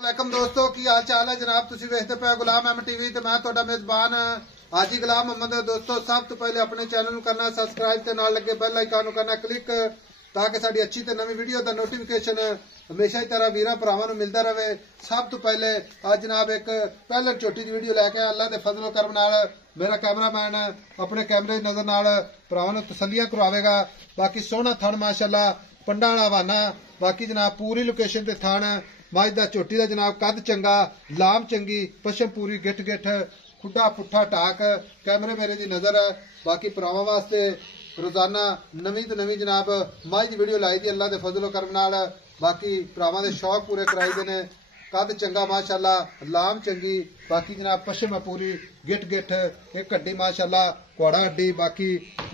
वालेकुम दोस्तों की हाल चाल है जनाब। तुसी वेखदे पे गुलाम अहमद टीवी ते मैं तुहाडा मेजबान हाजी गुलाम मोहम्मद। दोस्तों सब तो पहले अपने चैनल नूं करना सब्सक्राइब ते नाल लगे बेल आइकन नूं करना क्लिक ताकि साडी अच्छी ते नवी वीडियो दा नोटिफिकेशन हमेशा ही तरह वीरां भरावां नूं मिलदा रहे। सब तो पहले आज जनाब एक पहले छोटी जी वीडियो लैके अल्लाह दे फजलो करम नाल मेरा कैमरामैन अपने कैमरे दी नजर नाल भरावां नूं तसल्लियां करवावेगा। बाकी सोहना थण माशाअल्लाह पंडा वाला हवाना। बाकी जनाब पूरी लोकेशन ते थण मज का झोटी का जनाब कद चंगा लाम चंगी पशम पूरी गिठ गिठ खुडा पुठा टाक कैमरे मेरे की नजर है। बाकी भरावां वास्ते रोजाना नवी तो नवी जनाब मज की वीडियो लाई दी अल्लाह के फजलो करम नाल। बाकी भरावां दे शौक पूरे कराई दे ने। कद चंगा माशाअल्लाह लाम चंगी। बाकी जनाब पशम है पूरी गिठ गिठ एक हड्डी माशाअल्लाह घोड़ा हड्डी। बाकी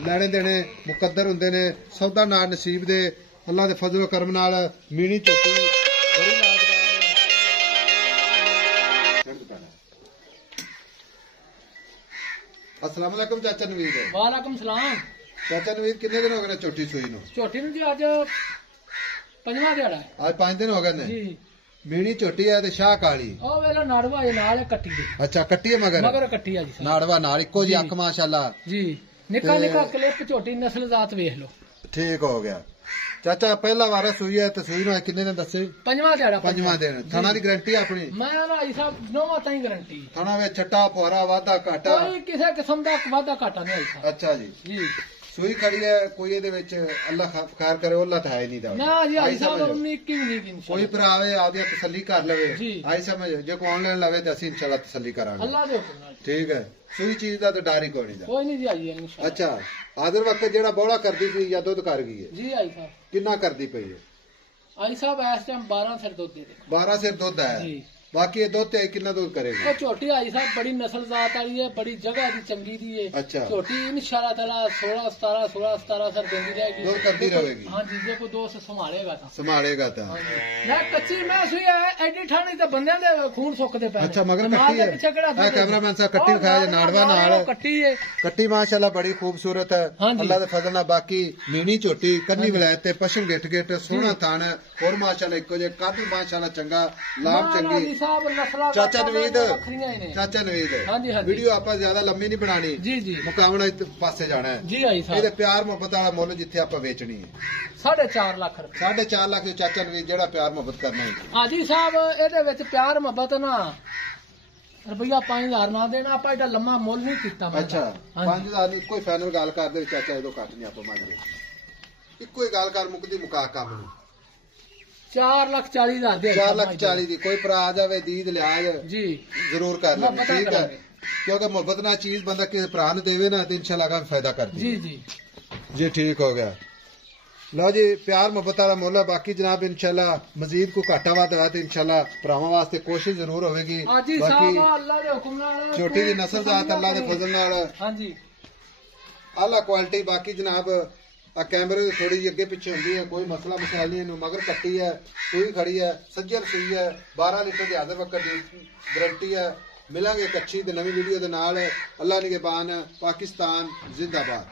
लैने देने मुकद्दर हुंदे ने सौदा नाल नसीब दे अल्लाह के फजलो करम नाल मीणी झोटी बड़ी अस्सलाम वालेकुम चाचा नवीद। वालेकुम सलाम। चाचा नवीद कितने दिन हो गए छोटी सुई नु? छोटी नु जी आज पंजवा दिहाड़ा है। आज 5 दिन हो गए ने जी। मीणी छोटी है ते शाह काली ओ वेला नाड़वा है नाल कट्टी दे। अच्छा कट्टी है मगर कट्टी है जी। नाड़वा नाल इको जी अख माशाअल्लाह जी। निका निका क्लिप छोटी नस्ल जात वेख लो। ठीक हो गया चाचा। पहला वारा सुई है तो सुई नु कितने दिन दसे? पंजवा दिन। थाना की गारंटी अपनी? मैं भाई साहब नौवां ताईं गारंटी। थाना में छट्टा फोरा वाधा घाटा कोई किसी किस्म का वाधा घाटा नहीं आई साहब। अच्छा जी जी। सुई खड़ी है कोई ये अल्लाह खैर करे ओला तो है नहीं दा ना जी आई साहब 19 की नहीं गिन। कोई भरा आवे आदि तसल्ली कर लवे आई समझ जो को ऑनलाइन लवे तो असि इंशाल्लाह तसल्ली करांगे अल्लाह दे हुक्म नाल। ठीक है सुई चीज दा तो डर ही कोई नहीं। कोई नहीं जी आई इंशाल्लाह। अच्छा आदर वक्त जेड़ा बौड़ा करदी पई या दुध कर गई है जी आई साहब? कितना करदी पई है आई साहब? इस टाइम 12 सिर दुध दे 12 सिर दुध है जी। बाकी ये दुध कितना दूध करेगा? छोटी आई साहब बड़ी नस्ल जात वाली है बड़ी जगह दी चंगी दी है। अच्छा छोटी इंशाल्लाह ताला 16 17 सर देंदी रहेगी दूध करती रहेगी। हां जी जे को दोस्त संभालेगा ता मैं कच्ची मैं सुई है एडी ठाणी ते बंदे दे खून सुकदे पे। अच्छा मगर कट्टी है ए कैमरामैन साहब कट्टी दिखाया नाड़वा नाल कट्टी है। कट्टी माशाल्लाह बड़ी खूबसूरत है अल्लाह दे फजल नाल। बाकी मीणी छोटी कन्नी विलायत ते पशम गिठ गिठ सोहना थान और माशाल्लाह इको जे कद माशाल्लाह चंगा लाम चंगी। चाचा नवीद वीडियो आप ज्यादा लंबी नहीं बनानी जी जी मुकावना पासे जाना है जी। आई साहब प्यार मोहब्बत वाला मुल जिथे आप बेचनी है 4.5 लाख 4.5 लाख चाचा नवीद जेड़ा प्यार मोहब्बत करना है हाजी साहब एदे विच प्यार मोहब्बत ना रुपया 5000 ना देना आप एडा लम्मा मुल नहीं कीता। अच्छा 5000 नहीं कोई फाइनल गल कर दे चाचा इदो घट नहीं आप माजरे इको ही गल कर मुकदी मुका काम 4,40,000 दे 4,40,000 दी कोई भरा आ जावे दीद लिहाज जी जरूर कर ले। ठीक है क्योंकि मोहब्बत ना चीज बंदा किसी भरा ने देवे ना तो इंशाल्लाह का फायदा कर जी जी जी। ठीक हो गया लो जी प्यार मोहब्बत वाला मुल है। बाकी जनाब इंशाल्लाह मजीद को घाटा वादा है तो इंशाल्लाह भरावां वास्ते कोशिश जरूर होगी। बाकी छोटी दी नस्ल जात अल्लाह दे फजल नाल हां जी आला क्वालिटी। बाकी जनाब कैमरे थोड़ी जी अगे पिछे होंगी है कोई मसला मसाइल नहीं मगर कट्टी है सुई खड़ी है सज्जर सुई है 12 लीटर की आदर वक्त गारंटी है। मिलेंगे एक अच्छी नवी वीडियो के नाल। अल्लाह निगहबान पाकिस्तान जिंदाबाद।